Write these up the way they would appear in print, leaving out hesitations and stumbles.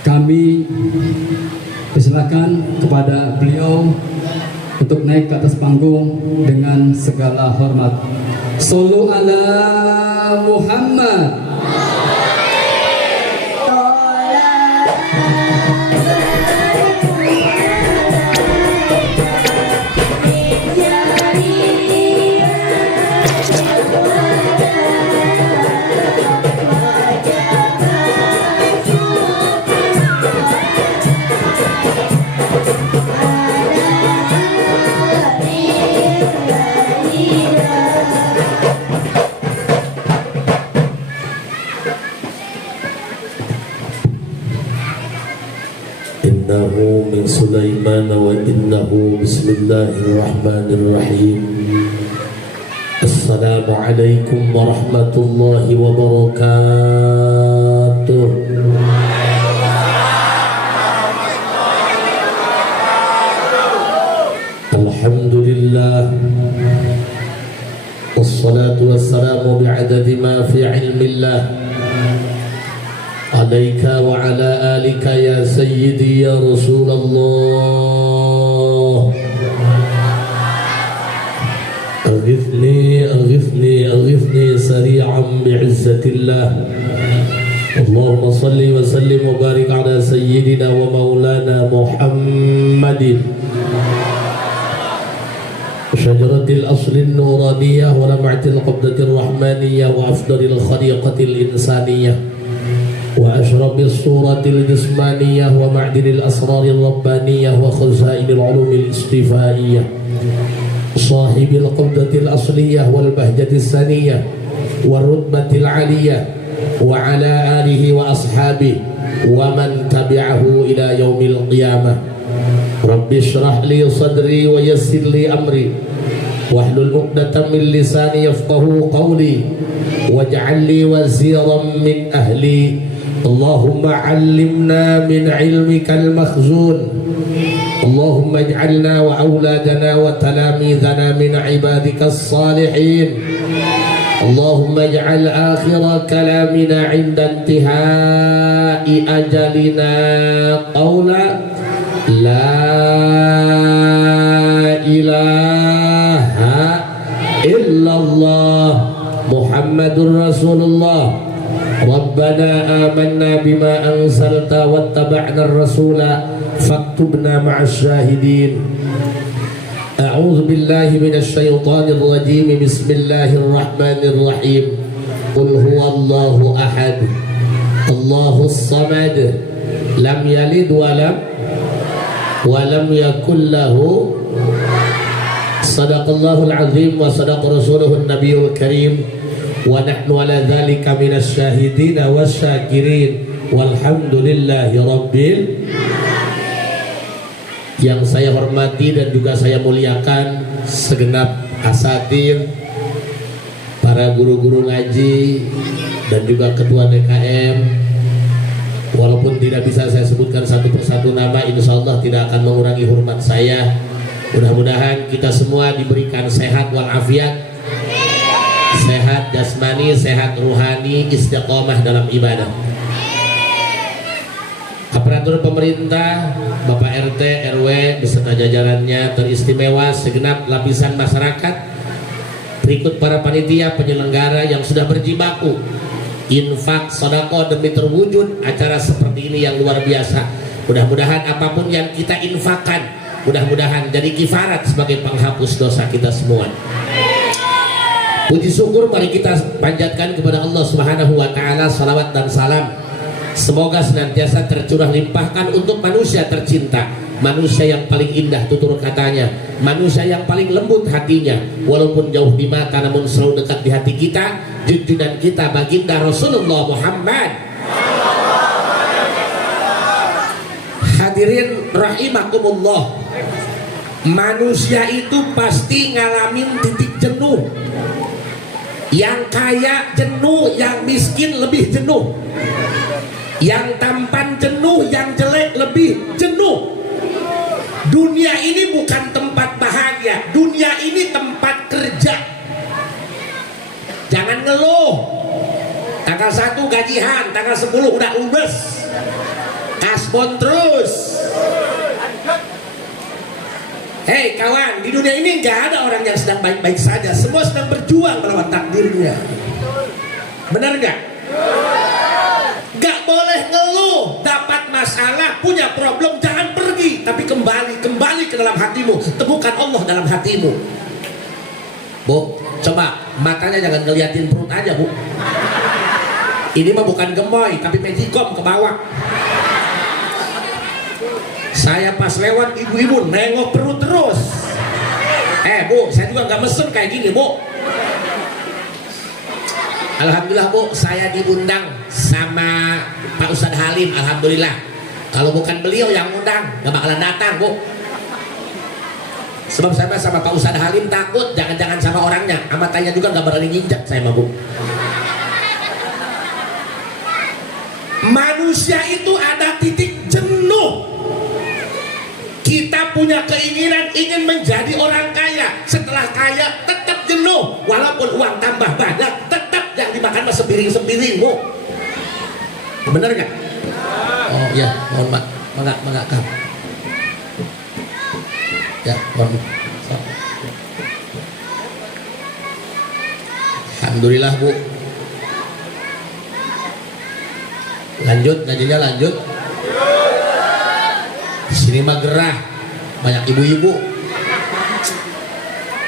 Kami persilakan kepada beliau untuk naik ke atas panggung dengan segala hormat. Sallu ala Muhammad. إنه من سليمان وإنه بسم الله الرحمن الرحيم. السلام عليكم ورحمة الله وبركاته. الحمد لله والصلاة والسلام بعدد ما في علم الله عليك وعلى آلك يا سيدي يا رسول الله. أغثني أغثني أغثني سريعا بعزة الله. اللهم صل وسلم وبارك على سيدنا ومولانا محمد شجرة الأصل النورانية ولمعة القبضة الرحمانية وأفضل الخليقة الإنسانية وأشرب الصورة الجسمانية ومعدن الأسرار الربانية وخزائن العلوم الاستفائية صاحب القبضة الأصلية والبهجة الثانية والرتبة العالية وعلى آله وأصحابه ومن تبعه إلى يوم القيامة. رب اشرح لي صدري ويسر لي أمري واحلل عقدة من لساني يفقه قولي واجعل لي وزيرا من أهلي. اللهم علمنا من علمك المخزون. اللهم اجعلنا وأولادنا وتلاميذنا من عبادك الصالحين. اللهم اجعل آخر كلامنا عند انتهاء أجلنا قولا لا إله إلا الله محمد رسول الله. ربنا آمنا بما أنزلت واتبعنا الرسول فاكتبنا مع الشاهدين. أعوذ بالله من الشيطان الرجيم. بسم الله الرحمن الرحيم. قل هو الله أحد الله الصمد لم يلد ولم يكن له. صدق الله العظيم وصدق رسوله النبي الكريم ونحن على ذلك من الشاهدين والشاكرين والحمد لله rabbil. Yang saya hormati dan juga saya muliakan segenap asatidz, para guru-guru ngaji dan juga ketua DKM. Walaupun tidak bisa saya sebutkan satu persatu nama, insya Allah tidak akan mengurangi hormat saya. Mudah-mudahan kita semua diberikan sehat walafiat, sehat jasmani, sehat ruhani, istiqomah dalam ibadah. Aparatur pemerintah, Bapak RT, RW beserta jajarannya teristimewa, segenap lapisan masyarakat, berikut para panitia penyelenggara yang sudah berjibaku infak sedekah demi terwujud acara seperti ini yang luar biasa. Mudah-mudahan apapun yang kita infakkan, mudah-mudahan jadi kifarat sebagai penghapus dosa kita semua. Puji syukur mari kita panjatkan kepada Allah Subhanahu wa taala, salawat dan salam semoga senantiasa tercurah limpahkan untuk manusia tercinta, manusia yang paling indah tutur katanya, manusia yang paling lembut hatinya, walaupun jauh di mata namun selalu dekat di hati kita, junjungan kita baginda Rasulullah Muhammad. Hadirin rahimakumullah, manusia itu pasti ngalamin titik jenuh. Yang kaya jenuh, yang miskin lebih jenuh, yang tampan jenuh, yang jelek lebih jenuh. Dunia ini bukan tempat bahagia, dunia ini tempat kerja. Jangan ngeluh. Tanggal 1 gajian, tanggal 10 udah ubes. gaspon terus. Hei kawan, di dunia ini nggak ada orang yang sedang baik-baik saja. Semua sedang berjuang melawan takdirnya. Benar nggak? Nggak boleh ngeluh. Dapat masalah, punya problem, jangan pergi, tapi kembali ke dalam hatimu. Temukan Allah dalam hatimu. Bu, coba matanya jangan ngeliatin perut aja, Bu. Ini mah bukan gemoy, tapi magicom ke bawah. Saya pas lewat ibu-ibu nengok perut terus. Bu, saya juga nggak mesen kayak gini, Bu. Alhamdulillah, Bu, saya diundang sama Pak Ustadz Halim. Alhamdulillah. Kalau bukan beliau yang undang, nggak bakalan datang, Bu. Sebab saya sama Pak Ustadz Halim takut, jangan-jangan sama orangnya. Amatannya juga nggak berani nginjak saya mah, Bu. Manusia itu ada titik jenuh. Kita punya keinginan ingin menjadi orang kaya. Setelah kaya tetap jenuh. Walaupun uang tambah banyak, tetap yang dimakan mah sepiring-sepiring, Bu. Bener gak? Oh iya, mohon maaf. Mangga Kang. Ya, mohon. Alhamdulillah, Bu. Lanjut, ngajinya lanjut. Di sini mah gerah, banyak ibu-ibu.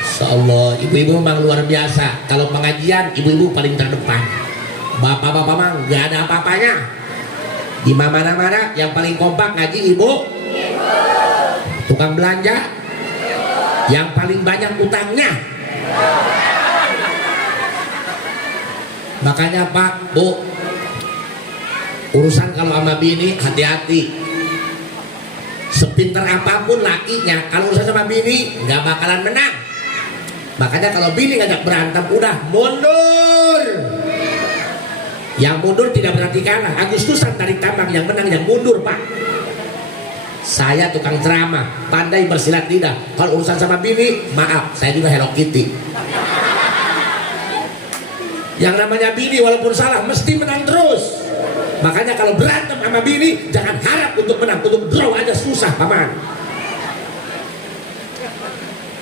Insyaallah, ibu-ibu memang luar biasa. Kalau pengajian, ibu-ibu paling terdepan. Bapak-bapak mah nggak ada apa-apanya. Di mana-mana yang paling kompak ngaji ibu. Tukang belanja, yang paling banyak utangnya. Makanya Pak, Bu, urusan kalau sama bini hati-hati. Sepinter apapun lakinya, kalau urusan sama bini nggak bakalan menang. Makanya kalau bini ngajak berantem, udah mundur. Yang mundur tidak berarti kalah. Agustusan tarik tambang, yang menang yang mundur, Pak. Saya tukang ceramah, pandai bersilat lidah. Kalau urusan sama bini, maaf, saya juga Hello Kitty. Yang namanya bini walaupun salah mesti menang terus. Makanya kalau berantem sama bini jangan harap untuk menang, untuk draw aja susah, paman.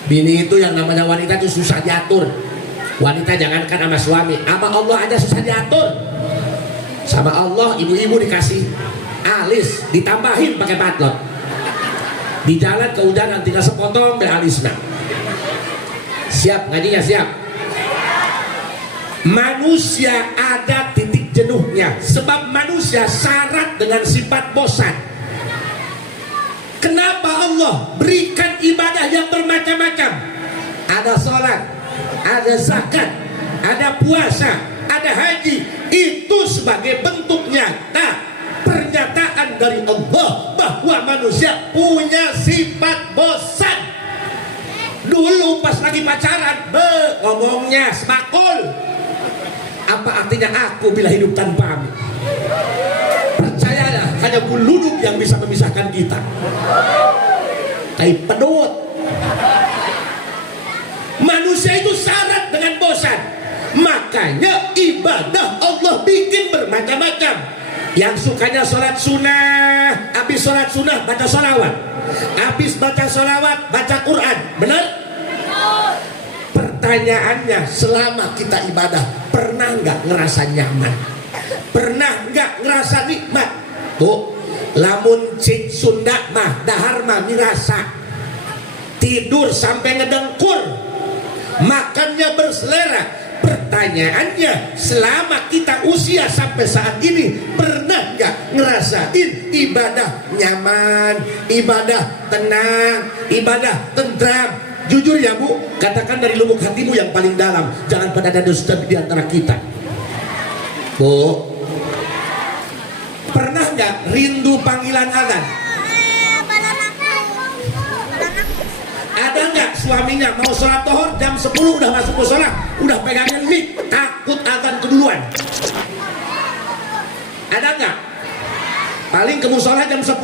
Bini itu yang namanya wanita itu susah diatur. Wanita jangankan sama suami, sama Allah aja susah diatur. Sama Allah ibu-ibu dikasih alis, ditambahin pakai patlot. Di jalan kehujanan tinggal sepotong be alisnya. Siap ngajinya, siap. Manusia ada titik jenuhnya, sebab manusia syarat dengan sifat bosan. Kenapa Allah berikan ibadah yang bermacam-macam? Ada sholat, ada zakat, ada puasa, ada haji. Itu sebagai bentuk nyata pernyataan dari Allah bahwa manusia punya sifat bosan. Dulu pas lagi pacaran, ngomongnya semakul. Apa artinya aku bila hidup tanpamu? Percayalah, hanya buluduk yang bisa memisahkan kita. Kayak pedut. Manusia itu syarat dengan bosan. Makanya ibadah Allah bikin bermacam-macam. Yang sukanya sholat sunnah, habis sholat sunnah baca sholawat, habis baca sholawat baca Quran. Benar? Pertanyaannya, selama kita ibadah pernah nggak ngerasa nyaman? Pernah nggak ngerasa nikmat? Bu, lamun cik Sunda mah dahar mah mirasa. Tidur sampai ngedengkur, makannya berselera. Pertanyaannya, selama kita usia sampai saat ini pernah nggak ngerasain ibadah nyaman, ibadah tenang, ibadah tentram? Jujur ya Bu, katakan dari lubuk hatimu yang paling dalam, jangan pada ada dusta di antara kita. Bu, pernah nggak rindu panggilan azan? Ada nggak suaminya mau sholat tohor jam 10 udah masuk ke sholat, udah pegangin mic, takut azan keduluan? Ada nggak? Paling ke musola jam 10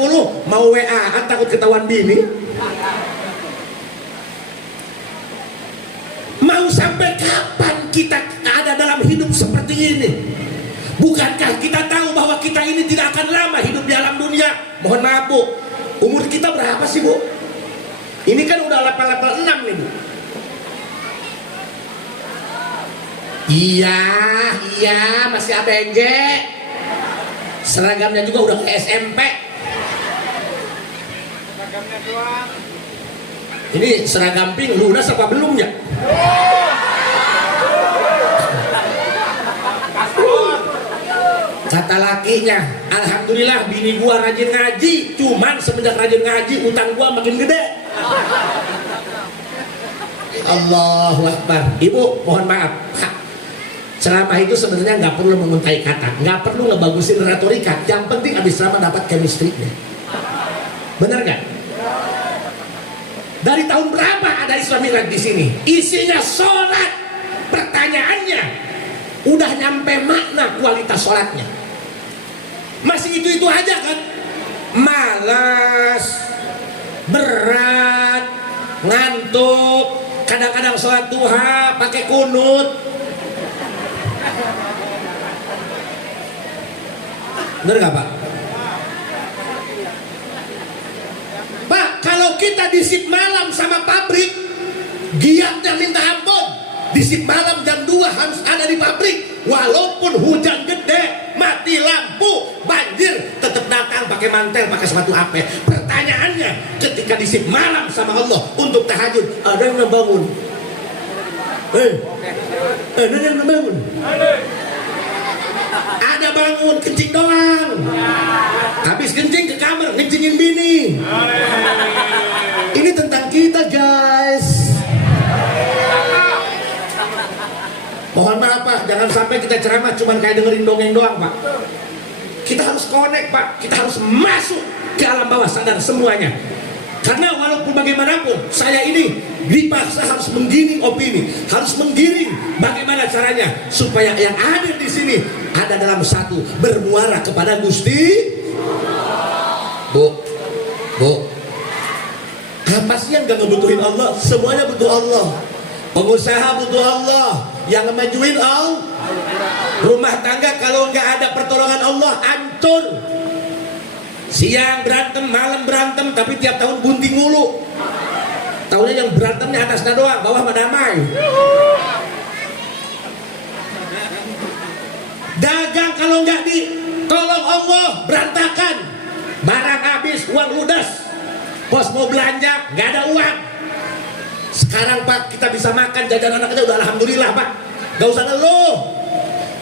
mau WA, takut ketahuan bini. Mau sampai kapan kita ada dalam hidup seperti ini? Bukankah kita tahu bahwa kita ini tidak akan lama hidup di alam dunia ya. Mohon maaf Bu, umur kita berapa sih Bu? Ini kan udah level 6 nih Bu. Iya masih ABG. Seragamnya juga udah ke SMP. Seragamnya doang. Ini seragam pink lunas apa belum ya? Kata lakinya, alhamdulillah bini gua rajin ngaji, cuman semenjak rajin ngaji utang gua makin gede. Allahu Akbar. Ibu mohon maaf, ceramah itu sebenarnya nggak perlu menguntai kata, nggak perlu ngebagusin retorika, yang penting habis ceramah dapat chemistry-nya. Bener nggak? Dari tahun berapa ada Isra Mi'raj di sini? Isinya sholat. Pertanyaannya, udah nyampe makna kualitas sholatnya? Masih itu aja kan? Malas, berat, ngantuk, kadang-kadang sholat duha pakai kunut. Bener nggak Pak? Pak, kalau kita di shift malam sama pabrik, giatnya minta ampun. Di shift malam jam 2 harus ada di pabrik. Walaupun hujan gede, mati lampu, banjir, tetap datang pakai mantel, pakai sepatu AP. Pertanyaannya, ketika di shift malam sama Allah untuk tahajud, ada yang ngebangun? Ada yang ngebangun? Ada bangun, kencing doang. Habis kencing ke kamar, ngencingin bini. Ini tentang kita guys. Mohon maaf Pak, jangan sampai kita ceramah cuman kayak dengerin dongeng doang Pak. Kita harus connect Pak, kita harus masuk ke alam bawah sadar semuanya. Karena walaupun bagaimanapun saya ini dipaksa harus menggiring opini, harus menggiring bagaimana caranya supaya yang ada di sini ada dalam satu, bermuara kepada Gusti. Bu, apa sih yang gak ngebutuhin Allah? Semuanya butuh Allah. Pengusaha butuh Allah, yang ngemajuin Allah. Rumah tangga kalau nggak ada pertolongan Allah hancur. Siang berantem, malam berantem, tapi tiap tahun bunting mulu. Tahunya yang berantemnya atasnya doang, bawah mah damai. Dagang kalau nggak ditolong Allah berantakan. Barang habis, uang ludes. Bos mau belanja, nggak ada uang. Sekarang Pak, kita bisa makan jajan anak aja udah alhamdulillah Pak. Gak usah ngeluh.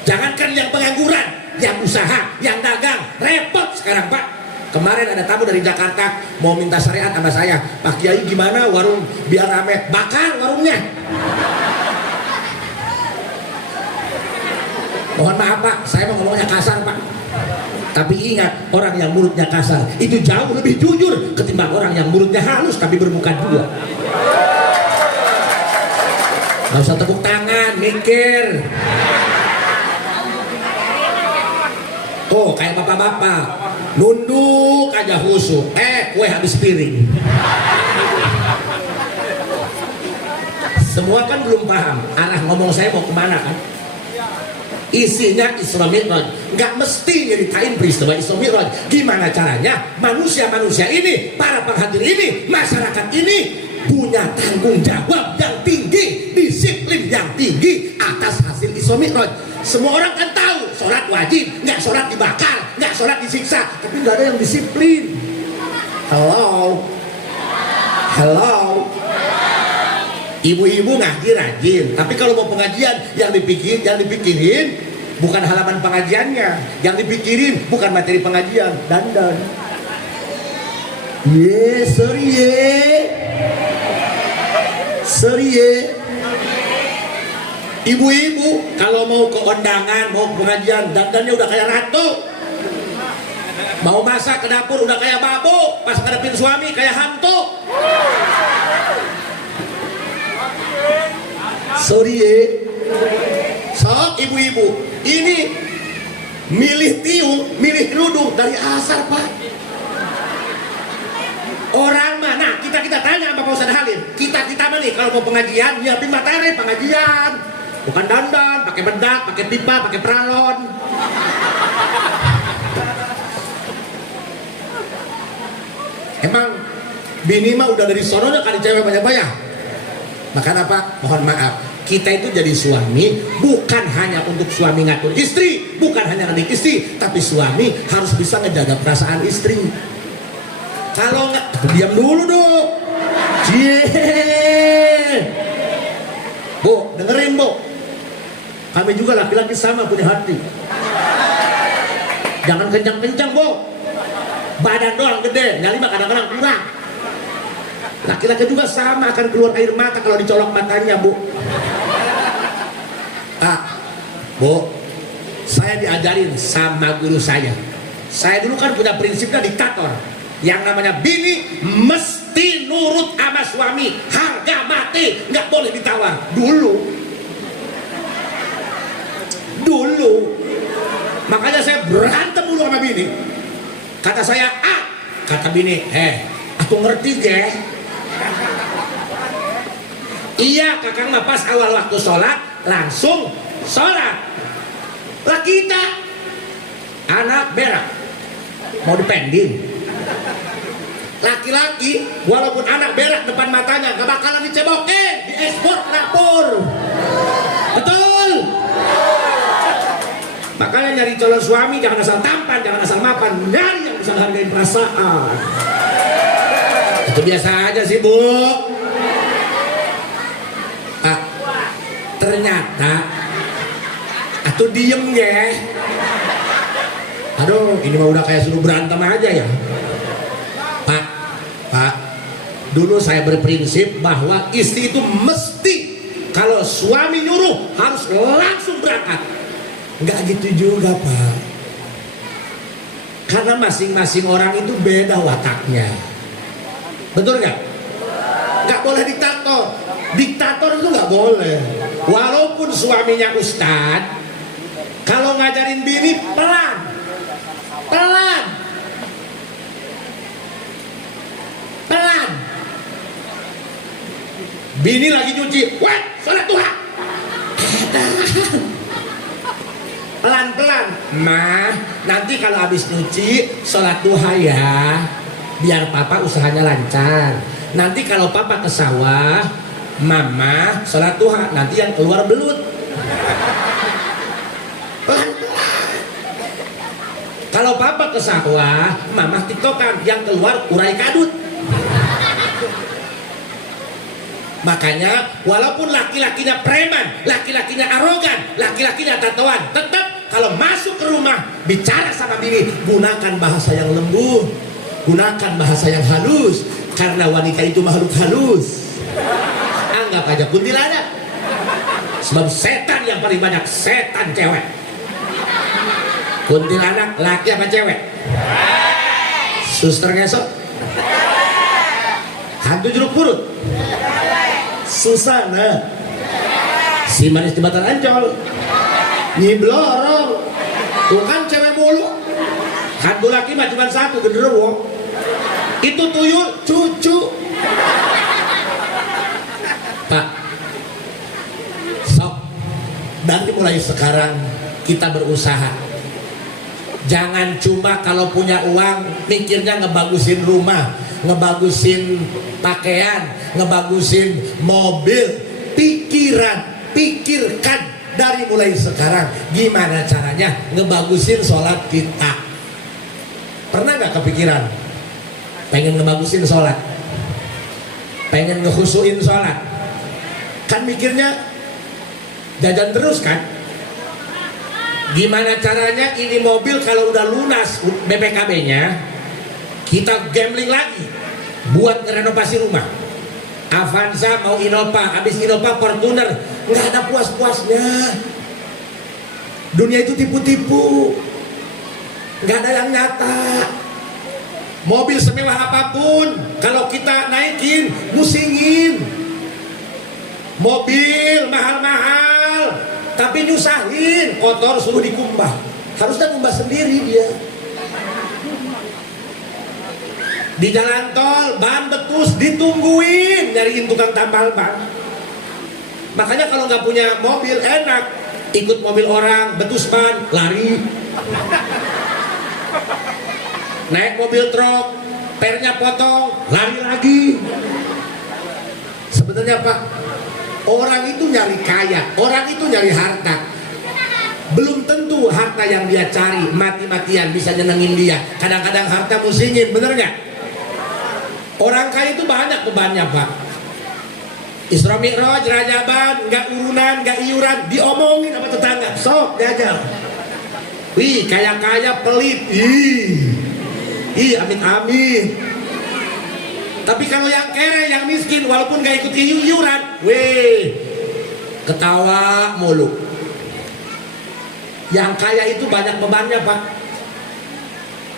Jangankan yang pengangguran, yang usaha, yang dagang, repot sekarang Pak. Kemarin ada tamu dari Jakarta mau minta syariat sama saya. Pak Kiai gimana warung biar rame? Bakar warungnya. Mohon maaf Pak, saya mau ngomongnya kasar Pak. Tapi ingat, orang yang mulutnya kasar itu jauh lebih jujur ketimbang orang yang mulutnya halus tapi bermuka dua. Gak usah tepuk tangan, mikir. Oh, kayak bapak-bapak nunduk aja khusyuk. Kue habis piring. Semua kan belum paham arah ngomong saya mau kemana kan. Isinya Isra Mi'raj. Gak mesti nyeritain peristiwa Isra Mi'raj. Gimana caranya manusia-manusia ini, para penghadir ini, masyarakat ini punya tanggung jawab yang tinggi, disiplin yang tinggi atas hasil Isra Mi'raj. Semua orang kan tahu sholat wajib, nggak sholat dibakar, nggak sholat disiksa, tapi nggak ada yang disiplin. Hello, ibu-ibu ngaji rajin, tapi kalau mau pengajian yang dipikirin bukan halaman pengajiannya, yang dipikirin bukan materi pengajian, dandan. Sorry ye. Ibu-ibu kalau mau ke undangan, mau pengajian, dandannya udah kayak ratu. Mau masak ke dapur udah kayak babu, pas ngadepin suami kayak hantu. Sorry ye. Sok ibu-ibu, ini milih tiung, milih kerudung dari asar Pak. Orang mana? Kita tanya sama Pak Ustadz Halim. Kita mah nih kalau mau pengajian, nyiapin materi pengajian. Bukan dandan, pakai bedak, pakai pipa, pakai pralon. Emang bini mah udah dari sononya kali cewek banyak-banyak. Maka apa? Mohon maaf, kita itu jadi suami bukan hanya untuk suami ngatur istri, bukan hanya ngatur istri, tapi suami harus bisa ngejaga perasaan istri. Kalau nggak, diam dulu dong. Bu, dengerin bu, kami juga laki-laki sama punya hati. Jangan kencang-kencang bu, badan doang gede, nyali mah kadang-kadang kurang. Laki-laki juga sama, akan keluar air mata kalau dicolok matanya bu. Bu, saya diajarin sama guru saya. Saya dulu kan punya prinsipnya diktator. Yang namanya bini mesti nurut sama suami, harga mati, nggak boleh ditawar. Dulu, makanya saya berantem dulu sama bini. Kata saya, kata bini, aku ngerti deh. Iya kakang mah pas awal waktu sholat langsung sholat. Lah kita anak berak mau dipending. Laki-laki walaupun anak berak depan matanya gak bakalan dicebokin, diekspor ke dapur. Betul. Makanya nyari calon suami jangan asal tampan, jangan asal mapan, nyari yang bisa menghargai perasaan. Itu biasa aja sih bu. Ternyata atuh diem ya. Aduh, ini mah udah kayak suruh berantem aja ya. Pak, dulu saya berprinsip bahwa istri itu mesti kalau suami nyuruh harus langsung berangkat. Nggak gitu juga Pak, karena masing-masing orang itu beda wataknya. Betul nggak? Nggak boleh diktator. Diktator itu nggak boleh. Walaupun suaminya ustadz, kalau ngajarin bini pelan. Bini lagi nyuci, wah, sholat duha. Pelan-pelan, Ma. Nanti kalau habis nyuci, sholat duha ya, biar papa usahanya lancar. Nanti kalau papa ke sawah, Mama sholat duha, nanti yang keluar belut. Pelan-pelan. Kalau papa ke sawah, Mama tiktokan, yang keluar urai kadut. Makanya walaupun laki-lakinya preman, laki-lakinya arogan, laki-lakinya tatoan, tetap kalau masuk ke rumah bicara sama bini, gunakan bahasa yang lembut, gunakan bahasa yang halus, karena wanita itu makhluk halus. Anggap aja kuntilanak. Sebab setan yang paling banyak setan cewek. Kuntilanak laki apa cewek? Suster ngesot? Hantu jeruk purut? Susana? Si manis jembatan Ancol? Nyi Blorong? Tuh kan cewek mulu. Hantu laki mah cuma satu, genderuwo. Itu tuyul cucu. Pak, sok dari mulai sekarang kita berusaha. Jangan cuma kalau punya uang mikirnya ngebagusin rumah, ngebagusin pakaian, ngebagusin mobil. Pikirkan dari mulai sekarang gimana caranya ngebagusin sholat kita. Pernah nggak kepikiran pengen ngebagusin sholat, pengen ngekhusuin sholat? Kan mikirnya jajan terus kan. Gimana caranya ini mobil kalau udah lunas BPKB-nya, kita gambling lagi buat ngerenovasi rumah. Avanza mau Innova, habis Innova Fortuner, nggak ada puas-puasnya. Dunia itu tipu-tipu, nggak ada yang nyata. Mobil semewah apapun, kalau kita naikin, musingin. Mobil mahal-mahal, tapi nyusahin, kotor suruh dikumbah. Harusnya kumbah sendiri dia. Di jalan tol, ban betus ditungguin, nyariin tukang tambal ban. Makanya kalau nggak punya mobil enak, ikut mobil orang, betus ban, lari. Naik mobil truk, pernya potong, lari lagi. Sebenarnya Pak, orang itu nyari kaya, orang itu nyari harta. Belum tentu harta yang dia cari mati-matian bisa nyenengin dia. Kadang-kadang harta musingin, bener nggak? Orang kaya itu banyak bebannya Pak. Isra Mi'raj, Rajaban, nggak urunan, nggak iuran, diomongin sama tetangga. Sok diajar. Wih, kaya-kaya pelit. Ih, amin-amin. Tapi kalau yang kere, yang miskin, walaupun nggak ikut iuran, weh, ketawa mulu. Yang kaya itu banyak bebannya Pak.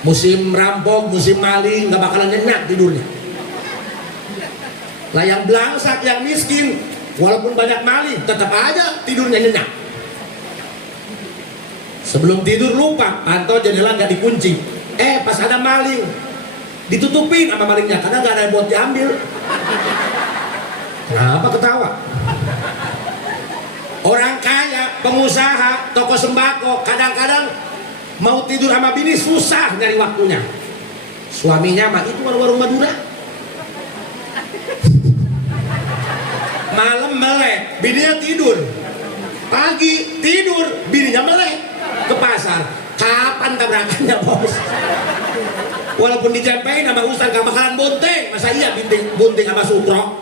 Musim rampok, musim maling, nggak bakalan nyenyak tidurnya. Lah yang belangsak, yang miskin, walaupun banyak maling, tetap aja tidurnya nyenyak. Sebelum tidur lupa, pantau jendela nggak dikunci. Pas ada maling, ditutupin sama malingnya karena nggak ada yang buat diambil. Kenapa ketawa? Orang kaya, pengusaha, toko sembako, kadang-kadang mau tidur sama bini susah nyari waktunya. Suaminya mah itu warung Madura. Malam melek, bininya tidur. Pagi tidur, bininya melek. Ke pasar, kapan tabrakannya bos? Walaupun dijampein sama Ustaz gak bakalan bonteng. Masa iya bunting sama sutro?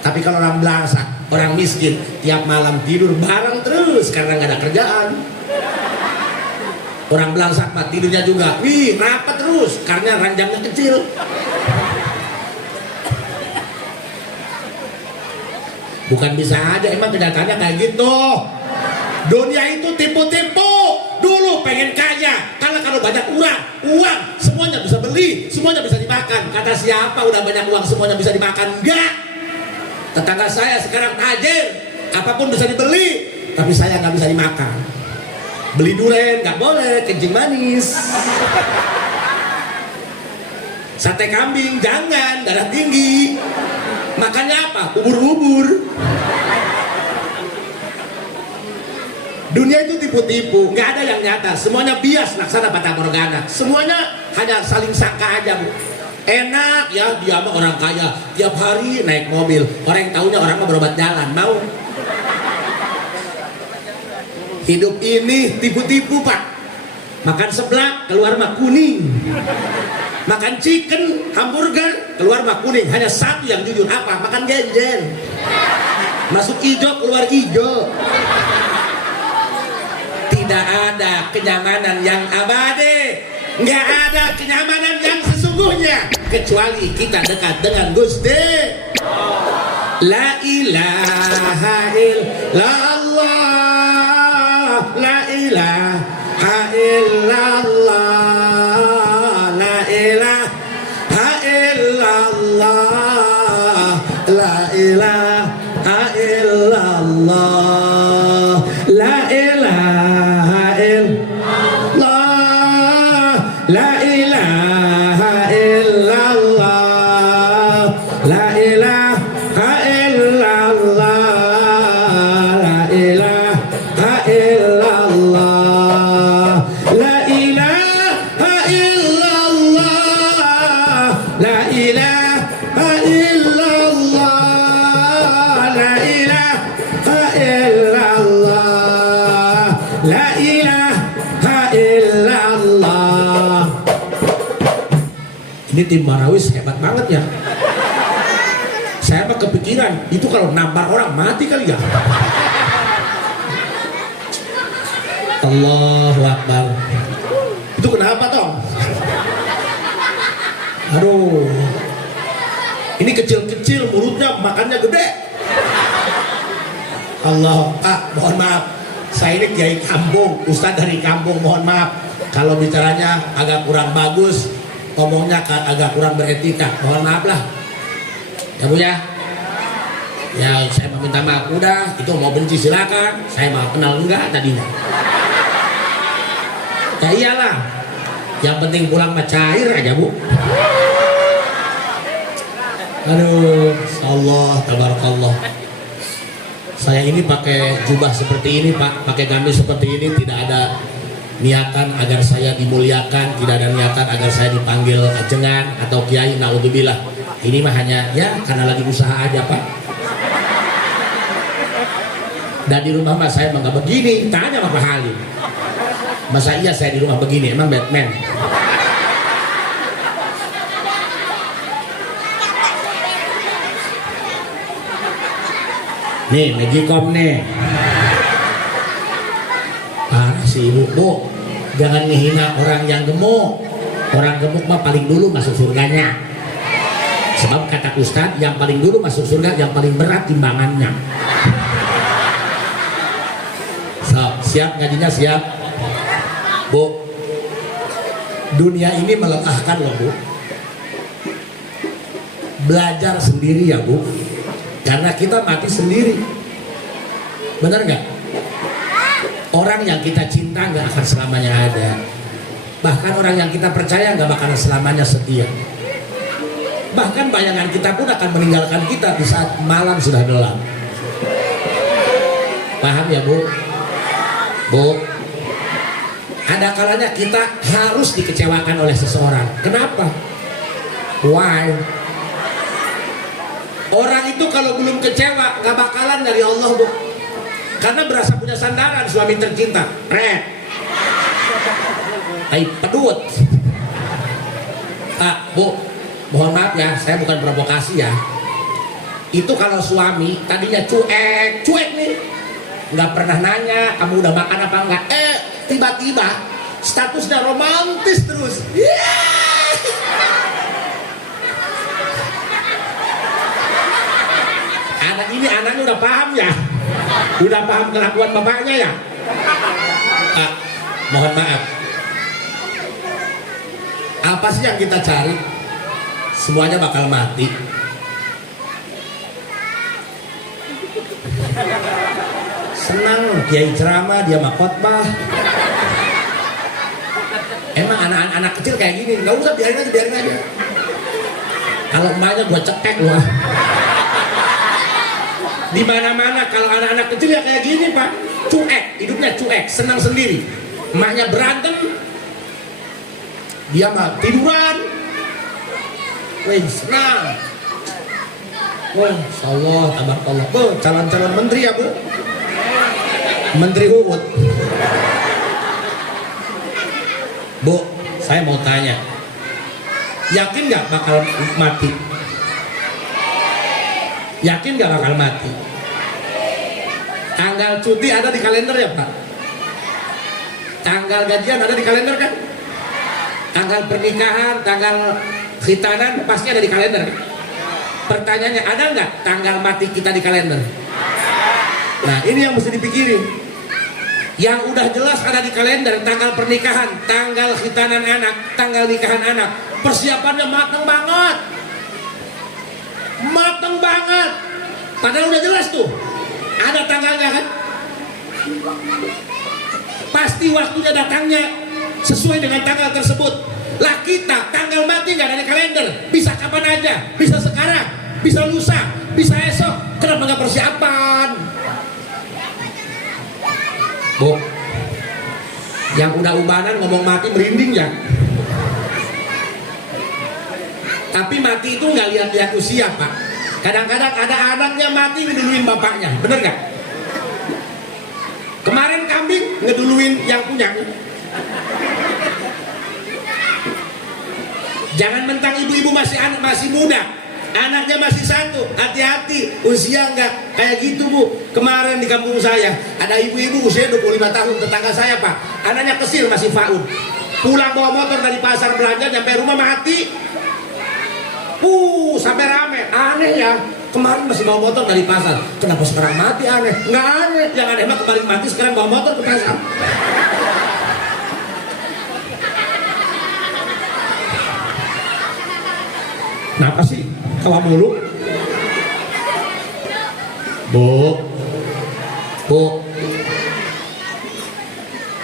Tapi kalau orang belangsak, orang miskin, tiap malam tidur bareng terus karena gak ada kerjaan. Orang belangsak mah tidurnya juga, wih rapat terus karena ranjangnya kecil. Bukan bisa aja, emang kenyataannya kayak gitu. Dunia itu tipu-tipu. Dulu pengen kaya, karena kalau banyak uang semuanya bisa beli, semuanya bisa dimakan. Kata siapa udah banyak uang semuanya bisa dimakan? Enggak. Tetangga saya sekarang tajir, apapun bisa dibeli, tapi saya nggak bisa dimakan. Beli durian nggak boleh, kencing manis. Sate kambing jangan, darah tinggi. Makannya apa? Ubur-ubur. Dunia itu tipu-tipu, nggak ada yang nyata, semuanya bias laksana fata morgana, semuanya hanya saling sangka aja Bu. Enak ya dia mah orang kaya, tiap hari naik mobil, orang yang tahunya orang mah berobat jalan, mau? Hidup ini tipu-tipu Pak. Makan seblak keluar mah kuning, makan chicken hamburger keluar mah kuning, hanya satu yang jujur apa? Makan genjen, masuk hijau keluar hijau. Tidak ada kenyamanan yang abadi, nggak ada kenyamanan yang sesungguhnya kecuali kita dekat dengan Gusti. La ilaha illallah, la ilaha illallah, la ilaha illallah, la ilaha illallah, la ilaha Ini tim Marawis hebat banget ya. Saya mah kepikiran itu kalau nampar orang mati kali ya. Allahu Akbar. Itu kenapa Tong? Aduh, ini kecil-kecil mulutnya makannya gede. Allah, Pak, mohon maaf, saya ini kiai kampung, ustadz dari kampung, mohon maaf kalau bicaranya agak kurang bagus, ngomongnya agak kurang beretika, mohon maaf lah ya Bu ya. Ya saya mau minta maaf, udah itu mau benci silakan, saya mau kenal enggak tadinya. Ya iyalah, yang penting pulang mah cair aja Bu. Aduh, Allah tabarakallah. Saya ini pakai jubah seperti ini Pak, pakai gamis seperti ini, tidak ada niatan agar saya dimuliakan, tidak ada niatan agar saya dipanggil ajengan atau kiai, naudzubillah. Ini mah hanya ya karena lagi usaha aja Pak. Dan di rumah mah saya emang gak begini, tanya sama Pak Halim. Masa iya saya di rumah begini, emang Batman? Nih, Magicom nih. Parah sih ibu, bu. Jangan ngehina orang yang gemuk. Orang gemuk mah paling dulu masuk surganya. Sebab kata Ustadz, yang paling dulu masuk surga, yang paling berat timbangannya. So, siap ngajinya, siap. Bu, dunia ini melelahkan loh bu. Belajar sendiri ya bu. Karena kita mati sendiri. Benar nggak? Orang yang kita cinta nggak akan selamanya ada. Bahkan orang yang kita percaya nggak bakal selamanya setia. Bahkan bayangan kita pun akan meninggalkan kita di saat malam sudah gelap. Paham ya bu? Bu, ada kalanya kita harus dikecewakan oleh seseorang. Kenapa? Why? Orang itu kalau belum kecewa nggak bakalan dari Allah bu, karena berasa punya sandaran suami tercinta, red, pedut. Bu, mohon maaf ya, saya bukan provokasi ya. Itu kalau suami tadinya cuek nih, nggak pernah nanya kamu udah makan apa enggak, tiba-tiba statusnya romantis terus. Ini anaknya udah paham ya, udah paham kelakuan bapaknya ya. Mohon maaf, apa sih yang kita cari? Semuanya bakal mati. Senang kiai ceramah, dia mah khotbah. Emang anak-anak kecil kayak gini, nggak usah, biarin aja. Kalau emaknya gua cekek loh. Di mana-mana kalau anak-anak kecil ya kayak gini pak, cuek, hidupnya cuek, senang sendiri. Emaknya berantem, dia mah tiduran, senang. Wah, Allah, tabarakallah. Bu, calon-calon menteri ya bu, Menteri Uut. Bu, saya mau tanya, yakin nggak bakal mati? Yakin gak bakal mati? Tanggal cuti ada di kalender ya Pak? Tanggal gajian ada di kalender kan? Tanggal pernikahan, tanggal khitanan pasti ada di kalender kan? Pertanyaannya, ada nggak tanggal mati kita di kalender? Nah ini yang mesti dipikirin. Yang udah jelas ada di kalender, tanggal pernikahan, tanggal khitanan anak, tanggal nikahan anak, persiapannya matang banget. Matang banget, padahal udah jelas tuh ada tanggalnya kan, pasti waktunya datangnya sesuai dengan tanggal tersebut. Lah kita tanggal mati nggak ada di kalender, bisa kapan aja, bisa sekarang, bisa lusa, bisa esok. Kenapa nggak persiapan? Bu, yang udah ubanan ngomong mati merinding ya. Tapi mati itu nggak lihat-lihat usia pak. Kadang-kadang ada anaknya mati ngeduluin bapaknya, bener nggak? Kemarin kambing ngeduluin yang punya. Jangan mentang ibu-ibu masih muda, anaknya masih satu, hati-hati, usia nggak kayak gitu bu. Kemarin di kampung saya ada ibu-ibu usia 25 tahun, tetangga saya pak, anaknya kecil masih faun, pulang bawa motor dari pasar belanja, nyampe rumah mati. Sampai rame, aneh ya. Kemarin masih bawa motor dari pasar, kenapa sekarang mati? Aneh, nggak aneh. Yang aneh mah kemarin mati, sekarang bawa motor ke pasar. Kenapa sih? Kawa mulu. Bu,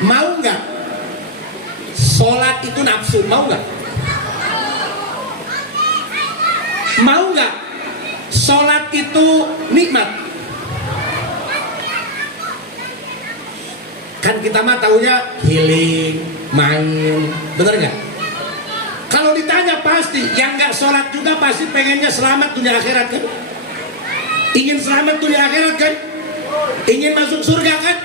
mau nggak? Sholat itu nafsu, mau nggak? Mau nggak sholat itu nikmat? Kan kita mah taunya healing, main, bener nggak? Kalau ditanya pasti, yang nggak sholat juga pasti pengennya selamat dunia akhirat kan? Ingin selamat dunia akhirat kan? Ingin masuk surga kan?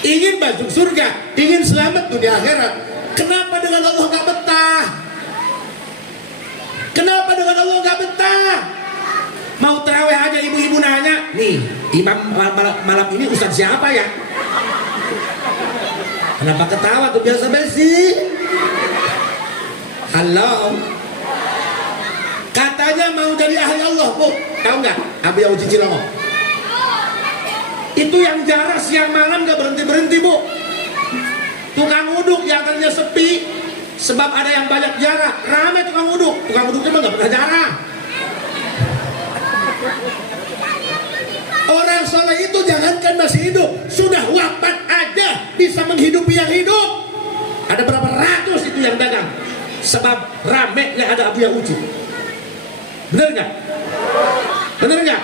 Ingin masuk surga, ingin selamat dunia akhirat. Kenapa dengan Allah nggak betah? Kenapa dengan Allah nggak betah? Mau terawih aja ibu-ibu nanya, nih imam malam ini ustadz siapa ya? Kenapa ketawa tuh, biasa basi? Halo, katanya mau jadi ahli Allah, Bu. Tahu nggak? Abu Uji Cilongo. Itu yang jarah siang malam nggak berhenti, Bu. Tukang uduk yang tadinya sepi, sebab ada yang banyak jarah, ramai tukang uduk. Tukang uduknya mah nggak pernah jarah. Orang soleh itu jangankan masih hidup, sudah wafat aja bisa menghidupi yang hidup. Ada berapa ratus itu yang dagang, sebab ramenya ada Abu Uji. Bener nggak? Bener nggak?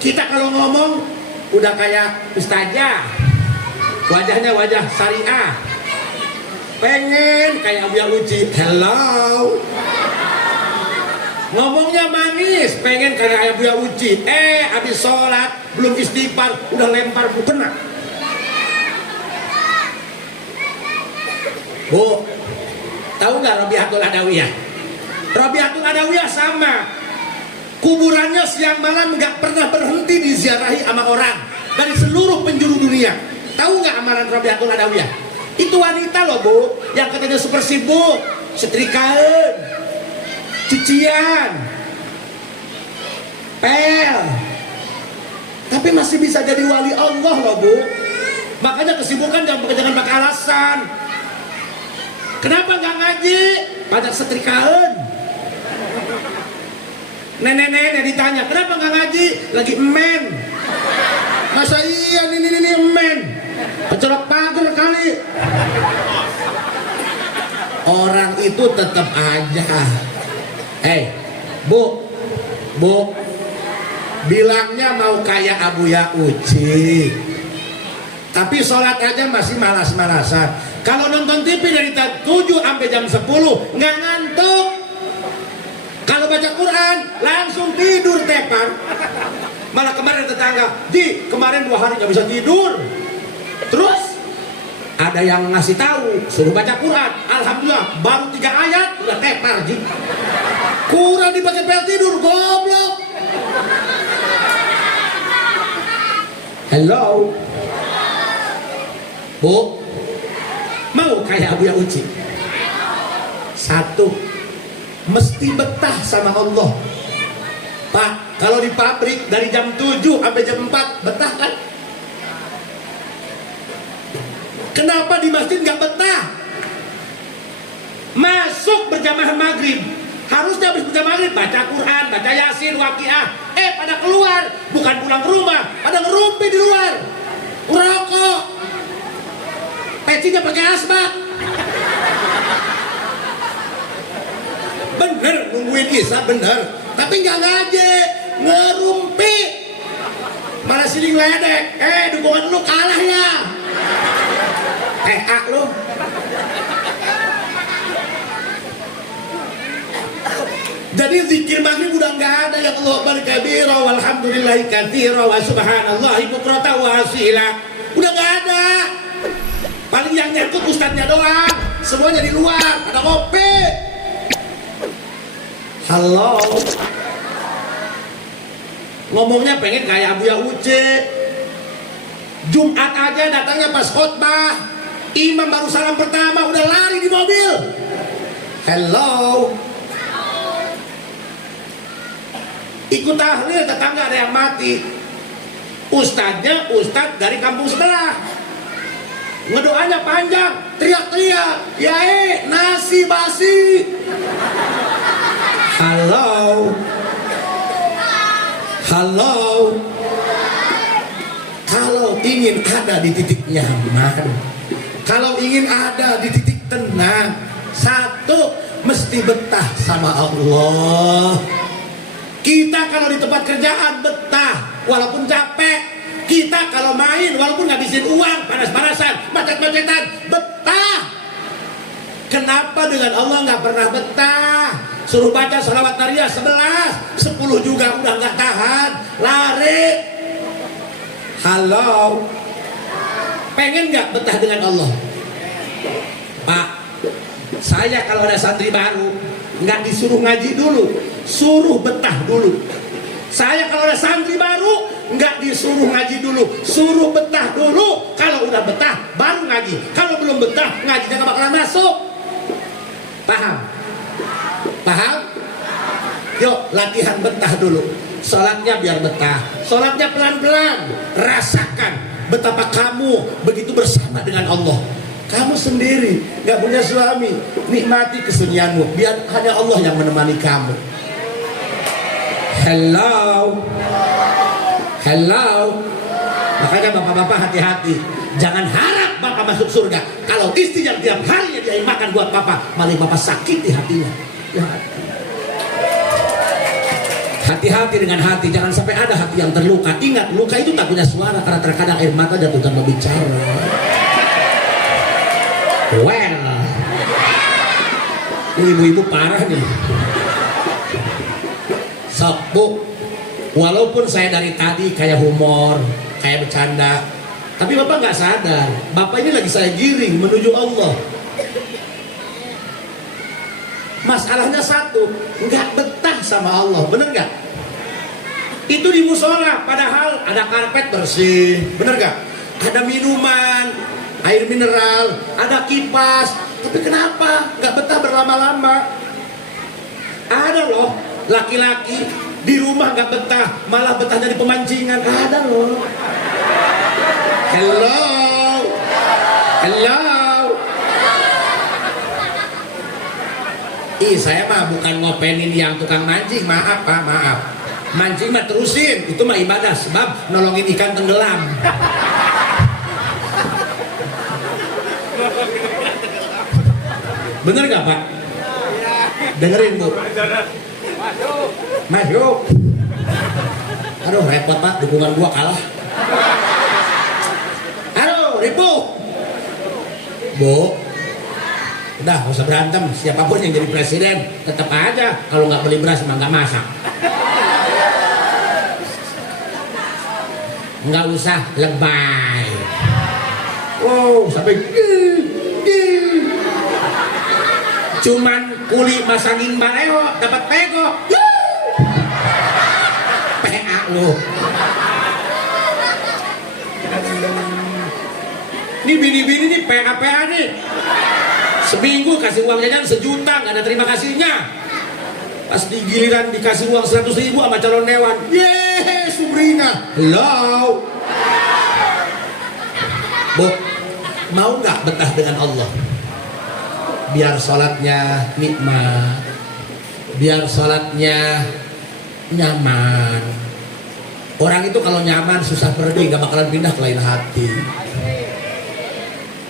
Kita kalau ngomong udah kayak ustazah, wajahnya wajah syariah, pengen kayak Abu Uji. Hello, ngomongnya manis, pengen kayak Abu Uji. Habis sholat belum istighfar udah lempar mukena. Bu, tahu nggak Robiatul Adawiyah? Robiatul Adawiyah sama, kuburannya siang malam nggak pernah berhenti diziarahi sama orang dari seluruh penjuru dunia. Tahu nggak amalan Robiatul Adawiyah? Itu wanita loh, Bu, yang katanya super sibuk, setrikaan, cucian, pel, tapi masih bisa jadi wali Allah loh, Bu. Makanya kesibukan jangan pakai alasan. Kenapa nggak ngaji? Banyak setrikaan. Nenek-nenek ditanya, kenapa nggak ngaji? Lagi emen. Masa iya ini emen? Kecolok pagar kali. Orang itu tetap aja. Bu, bilangnya mau kayak Abu Uji, tapi sholat aja masih malas-malasan. Kalau nonton TV dari 7 sampai jam 10 nggak ngantuk. Kalau baca Quran langsung tidur tepar. Malah kemarin tetangga, Ji, kemarin 2 hari nggak bisa tidur. Terus ada yang ngasih tahu suruh baca Quran. Alhamdulillah baru 3 ayat udah tepar, Ji. Quran dipakai pel tidur, goblok. Hello, Bu, mau kayak Abu Uji? 1, mesti betah sama Allah. Pak, kalau di pabrik dari jam 7 sampai jam 4 betah kan? Kenapa di masjid nggak betah? Masuk berjamaah maghrib, harusnya habis berjamaah maghrib baca Quran, baca Yasin, Waqiah. Pada keluar, bukan pulang ke rumah, pada ngerumpi di luar, ngerokok, pecinya pakai asbak. Bener nungguin Isya, bener, tapi nggak ngaji, ngerumpi, malah sini ngeledek. Dukungan lu kalah ya, TA lu. Jadi zikir maghrib udah nggak ada, ya Allah akbar kabira walhamdulillahi katsira wa subhanallahi bukrata wa asila. Udah nggak ada. Paling yang nyangkut ustadznya doang, semuanya di luar, ada kopi. Halo, ngomongnya pengen kayak Abu Uji. Jumat aja datangnya pas khotbah, imam baru salam pertama udah lari di mobil. Hello, ikut tahlil, tetangga ada yang mati, ustadznya ustadz dari kampung sebelah, ngedoanya panjang, teriak-teriak, yae nasi basi. Halo, kalau ingin ada di titik nyaman, kalau ingin ada di titik tenang, 1, mesti betah sama Allah. Kita kalau di tempat kerjaan betah walaupun capek, Kita kalau main walaupun ngabisin uang, panas-panasan, macet-macetan, betah. Kenapa dengan Allah nggak pernah betah? Suruh baca sholawat nariyah 11, 10 juga udah nggak tahan, lari. Halo, pengen nggak betah dengan Allah? Pak, saya kalau ada santri baru nggak disuruh ngaji dulu, suruh betah dulu. Saya kalau ada santri baru nggak disuruh ngaji dulu, suruh betah dulu. Kalau udah betah baru ngaji. Kalau belum betah ngajinya nggak bakalan masuk. Paham? Paham? Yuk latihan betah dulu. Sholatnya biar betah. Sholatnya pelan-pelan. Rasakan betapa kamu begitu bersama dengan Allah. Kamu sendiri nggak punya suami, nikmati kesunyianmu. Biar hanya Allah yang menemani kamu. Hello. Hello. Makanya bapak-bapak hati-hati. Jangan harap bapak masuk surga kalau istri yang tiap hari dia makan buat bapak, malah bapak sakiti hatinya. Hati-hati dengan hati, jangan sampai ada hati yang terluka. Ingat, luka itu tak punya suara karena terkadang air mata jatuh tanpa bicara. Well, ibu-ibu parah nih. Sok bu, walaupun saya dari tadi kayak humor, kayak bercanda, tapi bapak nggak sadar, bapak ini lagi saya giring menuju Allah. Masalahnya satu, nggak betah sama Allah, bener nggak? Itu di musola, padahal ada karpet bersih, bener nggak? Ada minuman, air mineral, ada kipas, tapi kenapa nggak betah berlama-lama? Ada loh laki-laki di rumah nggak betah, malah betah jadi pemancingan. Ada loh. Hello, hello. Saya mah bukan ngopenin yang tukang mancing, maaf pak, maaf. Mancing mah terusin, itu mah ibadah, sebab nolongin ikan tenggelam. Bener gak pak? Dengerin bu. Masuk. Aduh repot pak, dukungan gua kalah. Aduh ribut. Bu, udah gak usah berantem. Siapapun yang jadi presiden tetap aja kalau nggak beli beras emang nggak masak. Nggak usah lebay. Wow, sampai cuman kuli masangin baleo dapat pego. PA lu. Ini bini-bini nih PA nih. Seminggu kasih uang jajan 1 juta, nggak ada terima kasihnya. Pas di giliran dikasih uang 100.000 sama calon dewan. Yeay, Subrina. Hello. Bu, mau nggak betah dengan Allah? Biar sholatnya nikmat, biar sholatnya nyaman. Orang itu kalau nyaman susah pergi, gak bakalan pindah ke lain hati.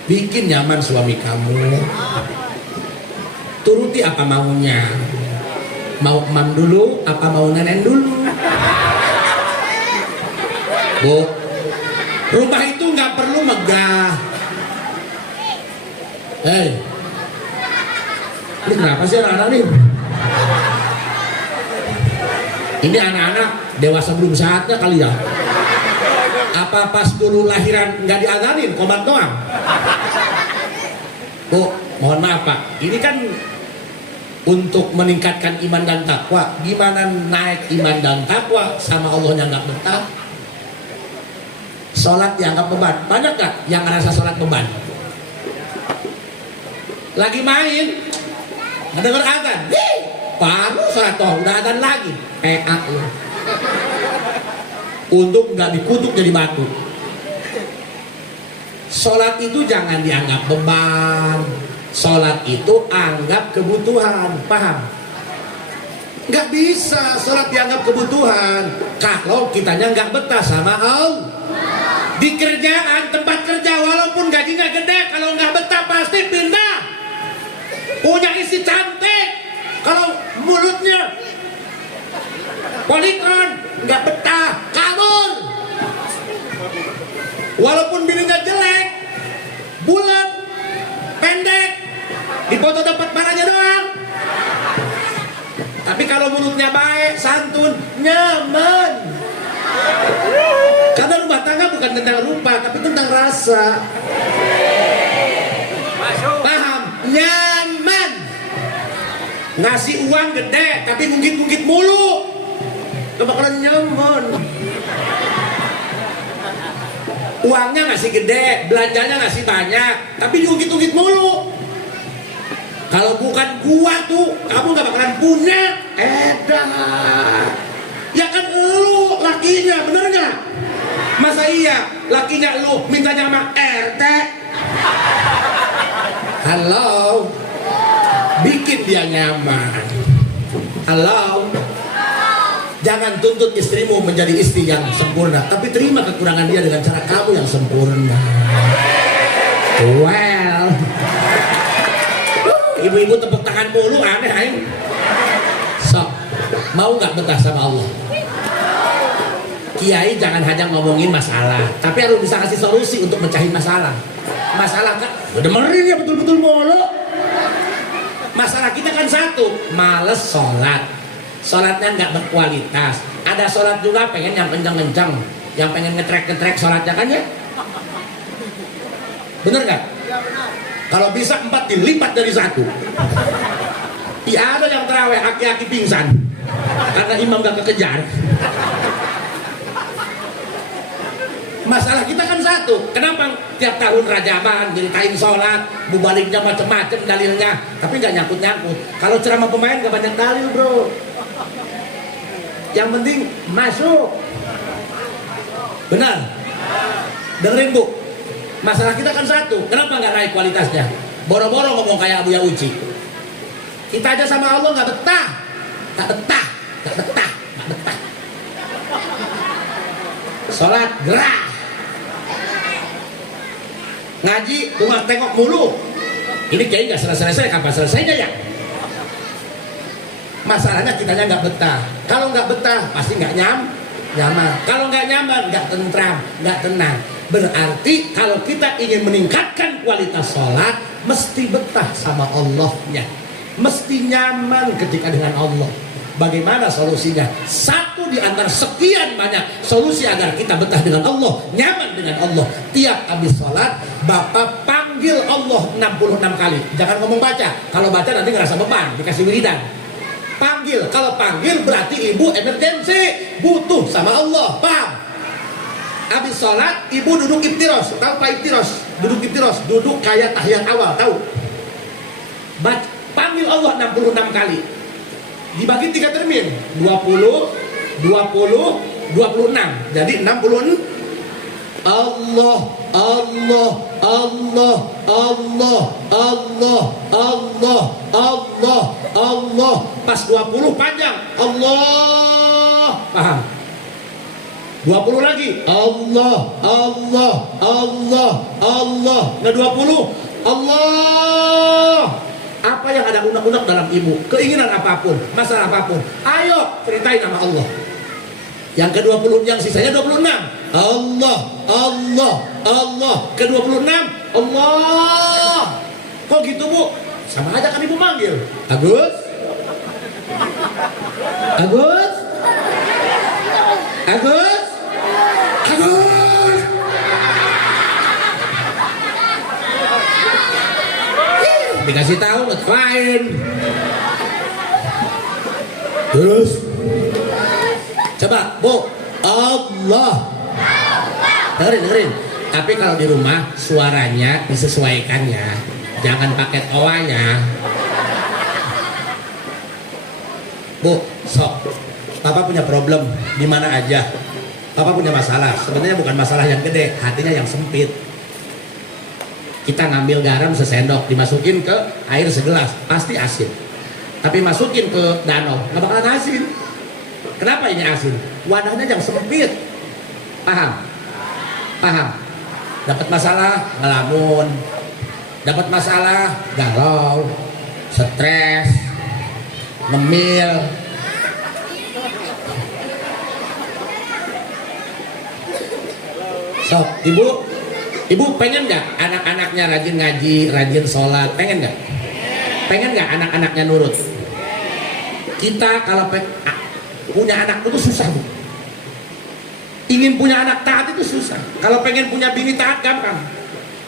Bikin nyaman suami kamu, turuti apa maunya. Mau mam dulu apa mau nenek dulu? Bu, rumah itu nggak perlu megah. Hei, ini kenapa sih anak-anak nih? Ini anak-anak dewasa belum saatnya kali ya. Apa pas dulu lahiran nggak diazanin, komat doang? Bu, mohon maaf pak, ini kan untuk meningkatkan iman dan takwa. Gimana naik iman dan takwa sama Allahnya nggak betah? Sholat dianggap beban. Banyak gak yang ngerasa sholat beban? Lagi main, ngedenger azan, baru sholat toh, udah azan lagi. PA lu. Untuk nggak dikutuk jadi batu. Sholat itu jangan dianggap beban. Sholat itu anggap kebutuhan, paham? Nggak bisa sholat dianggap kebutuhan kalau kitanya nggak betah sama Allah. Di kerjaan, tempat kerja, walaupun gajinya gede, kalau nggak betah pasti pindah. Punya isi cantik, kalau mulutnya polikon, nggak betah, kabur. pendek, dipoto dapat marahnya doang. Tapi kalau mulutnya baik, santun, nyaman. Karena rumah tangga bukan tentang rupa, tapi tentang rasa. Paham? Nyaman. Ngasih uang gede, tapi ngungkit-ngungkit mulu. Gak bakalan nyaman. Uangnya ngasih gede, belanjanya ngasih banyak, tapi diungkit-ungkit mulu. Kalau bukan gua tuh, kamu gak bakalan punya. Edah. Ya kan lu lakinya, bener gak? Masa iya lakinya lu mintanya sama RT? Halo. Bikin dia nyaman. Halo. Jangan tuntut istrimu menjadi istri yang sempurna, tapi terima kekurangan dia dengan cara kamu yang sempurna. Well, ibu-ibu tepuk tangan mulu aneh aing. So, mau nggak betah sama Allah? Kiai jangan hanya ngomongin masalah, tapi harus bisa kasih solusi untuk mecahin masalah. Masalah kan, dengerin ya betul-betul mulu. Masalah kita kan satu, males sholat. Sholatnya nggak berkualitas. Ada sholat juga pengen yang kencang-kencang, yang pengen ngetrek-ngetrek sholatnya kan ya? Bener nggak? Kalau bisa 4 dilipat dari 1. Iya ada yang terawih aki-aki pingsan karena imam gak kekejar. Masalah kita kan satu. Kenapa tiap tahun rajaban ceritain sholat, bubaliknya macem-macem dalilnya, tapi nggak nyangkut-nyangkut. Kalau ceramah pemain gak banyak dalil bro. Yang penting masuk. Benar? Dengerin bu. Masalah kita kan satu. Kenapa nggak naik kualitasnya? Boro-boro ngomong kayak Abu Uci. Kita aja sama Allah nggak betah. Nggak betah. Nggak betah. Nggak betah. Sholat gerah. Ngaji cuma tengok mulu. Ini kayaknya nggak selesai-selesai. Kapan selesainya ya? Masalahnya kitanya nggak betah. Kalau nggak betah pasti nggak nyaman. Kalau nggak nyaman nggak tentram, nggak tenang. Berarti kalau kita ingin meningkatkan kualitas sholat, mesti betah sama Allahnya, mesti nyaman ketika dengan Allah. Bagaimana solusinya? Satu di antara sekian banyak solusi agar kita betah dengan Allah, nyaman dengan Allah. Tiap habis sholat, Bapak panggil Allah 66 kali. Jangan ngomong baca. Kalau baca nanti ngerasa beban, dikasih wiridan. Panggil, kalau panggil berarti ibu emergensi, butuh sama Allah, paham? Habis sholat, ibu duduk iftiros, tahu pak iftiros? Duduk iftiros, duduk kayak tahiyat awal, tahu? Panggil Allah 66 kali, dibagi 3 termin, 20, 20, 26, jadi 60. Allah, Allah, Allah, Allah, Allah, Allah, Allah, Allah. Pas 20 panjang, Allah, paham? 20 lagi, Allah, Allah, Allah, Allah. Nah 20, Allah. Apa yang ada unek-unek dalam ibu, keinginan apapun, masalah apapun, ayo ceritain sama Allah. Yang ke-20, yang sisanya 26. Allah, Allah, Allah. Ke-26, Allah. Kok gitu bu? Sama aja kan ibu manggil. Agus? Agus? Agus? Agus? Dikasih tahu ngapain? Terus? Coba bu, Allah. Dengerin. Tapi kalau di rumah suaranya disesuaikan ya. Jangan pakai toanya. Bu, sok. Papa punya problem di mana aja. Papa punya masalah. Sebenarnya bukan masalah yang gede, hatinya yang sempit. Kita ngambil garam sesendok, dimasukin ke air segelas, pasti asin. Tapi masukin ke danau, nggak bakalan asin. Kenapa ini asin? Wadahnya yang sempit. Paham? Paham? Dapat masalah, ngelamun. Dapat masalah, galau, stres, ngemil. Sok, ibu Ibu pengen nggak anak-anaknya rajin ngaji, rajin sholat? Pengen nggak? Pengen nggak anak-anaknya nurut? Kita kalau punya anak itu susah, Bu. Ingin punya anak taat itu susah. Kalau pengen punya bini taat gampang.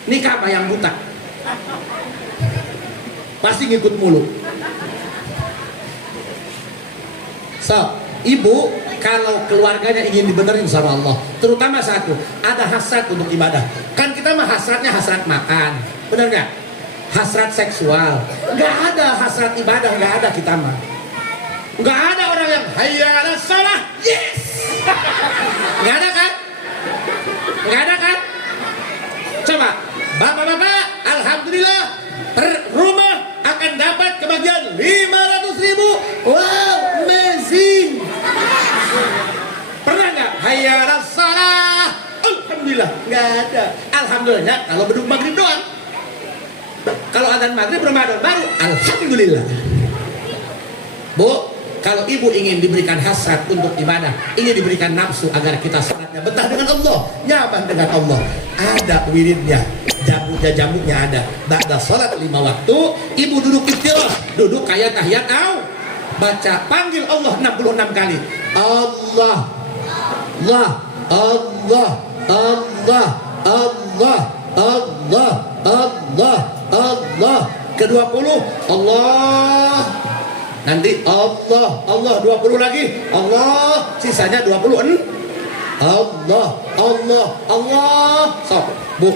Nikah apa yang buta? Pasti ngikut mulu. So, ibu kalau keluarganya ingin dibenerin sama Allah, terutama satu, ada hasrat untuk ibadah. Kan kita mah hasratnya hasrat makan, bener nggak? Hasrat seksual, nggak ada hasrat ibadah, nggak ada kita mah. Nggak ada orang yang hayya ala shalah, yes. Nggak ada kan? Nggak ada kan? Coba, bapak-bapak, alhamdulillah, per rumah akan dapat kebagian 500.000. Wow, amazing. Pernah nggak? Hayya ala shalah. Alhamdulillah, nggak ada. Alhamdulillah kalau beduk maghrib doang. Kalau adzan maghrib Ramadan baru, alhamdulillah. Bu, kalau ibu ingin diberikan hasrat untuk ibadah, ingin diberikan nafsu agar kita salatnya betah dengan Allah, nyaman dengan Allah, ada wiridnya, jamu-jamuknya ada. Ba'da salat 5 waktu, ibu duduk iftirash, duduk kayak tahiyat baca, panggil Allah 66 kali. Allah, Allah, Allah, Allah, Allah, Allah, Allah, Allah. Ke-20 Allah. Nanti Allah, Allah 20 lagi. Allah, sisanya 20. Allah, Allah, Allah. So, Bu,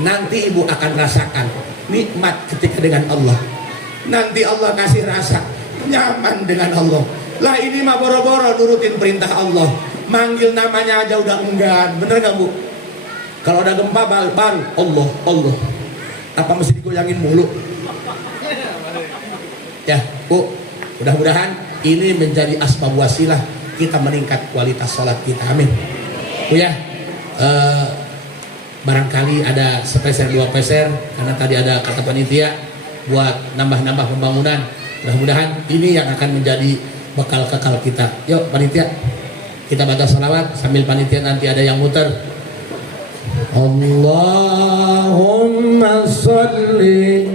nanti ibu akan rasakan nikmat ketika dengan Allah. Nanti Allah kasih rasa nyaman dengan Allah. Lah ini mah boro-boro nurutin perintah Allah. Manggil namanya aja udah enggan. Bener gak, Bu? Kalau ada gempa baru Allah, Allah. Apa mesti digoyangin mulu? Ya, Bu, mudah-mudahan ini menjadi asbab wasilah kita meningkat kualitas sholat kita. Amin. Bu ya, barangkali ada sepeser 2 peser karena tadi ada kata panitia buat nambah-nambah pembangunan. Mudah-mudahan ini yang akan menjadi bekal kekal kita. Yuk panitia, kita baca salawat sambil panitia nanti ada yang muter. Allahumma sholli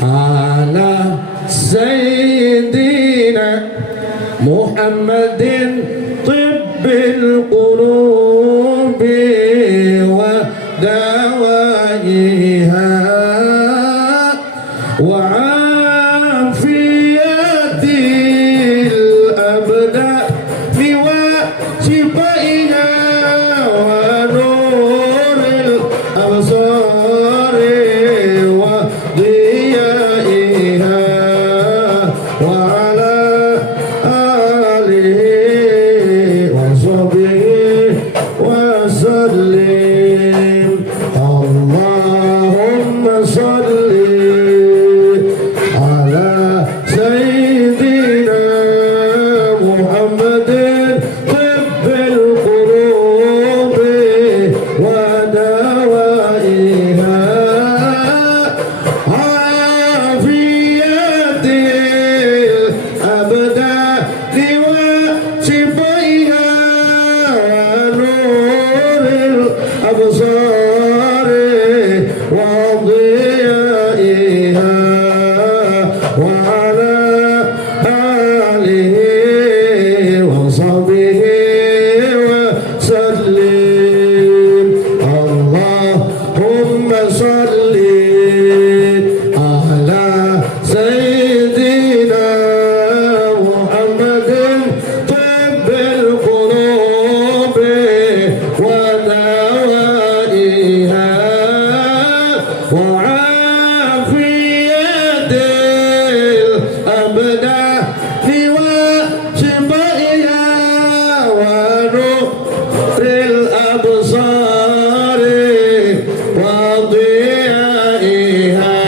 ala sayyidina Muhammadin tibbil qulubi wa dawaiha wa afiyatil abdani wa shifaiha wa nuril absari wa diyaiha wa ala alihi wa sahbihi wa sallim. Allahumma salli ala sayyidina Muhammadin tibbil qulubi wa dawaiha afiyatil abdani wa shifaiha nuril absari wa diyaiha wa ala alihi wa sahbihi wa sallim. Allahumma salli ala sayyidina Muhammadin tibbil qulubi wa dawaiha wa afiyatil abdani wa shifaiha wa nuril absari wa diyaiha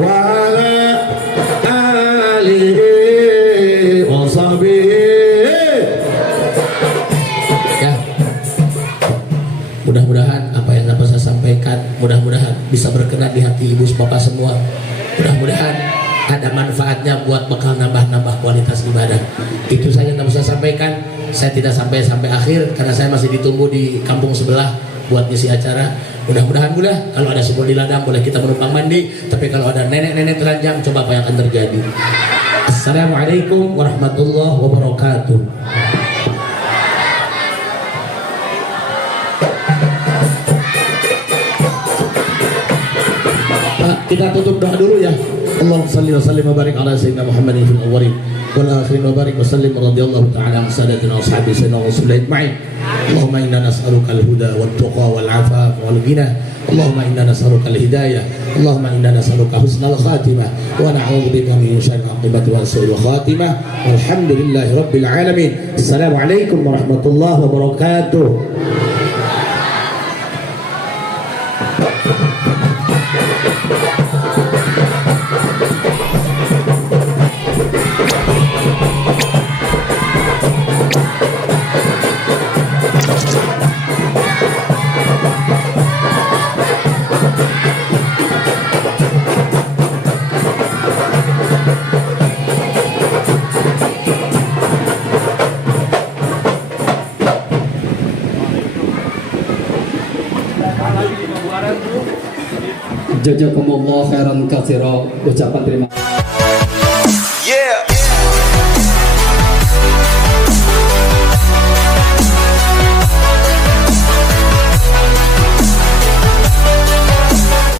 wa ala alihi wa sahbihi. Ya, mudah-mudahan apa yang dapat saya sampaikan mudah-mudahan bisa berkenan di hati ibu bapak semua. Mudah-mudahan ada manfaatnya buat bekal nambah-nambah kualitas ibadah. Itu saja yang bisa saya sampaikan. Saya tidak sampai akhir karena saya masih ditunggu di kampung sebelah buat ngisi acara. Mudah-mudahan kalau ada sumur di ladang boleh kita menumpang mandi, tapi kalau ada nenek-nenek telanjang coba apa yang akan terjadi. Assalamualaikum warahmatullahi wabarakatuh. Kita tutup doa dulu ya. Allahumma shalli wa sallim wa barik ala sayyidina Muhammadin fil awwalin wal akhirin wa barik wa sallim radhiyallahu ta'ala an sadatina wa ashabi sayyidina Rasulullah ajma'in. Allahumma inna nas'aluka al-huda wat tuqa wal 'afafa wal ghina. Allahumma inna nas'aluka al-hidayah. Allahumma inna nas'aluka husnal khatimah wa na'udzu bika min syarril 'aqibati wa su'il khatimah. Walhamdulillahi rabbil alamin. Assalamualaikum warahmatullahi wabarakatuh. Jazakumullah khairan katsira. Ucapan terima kasih.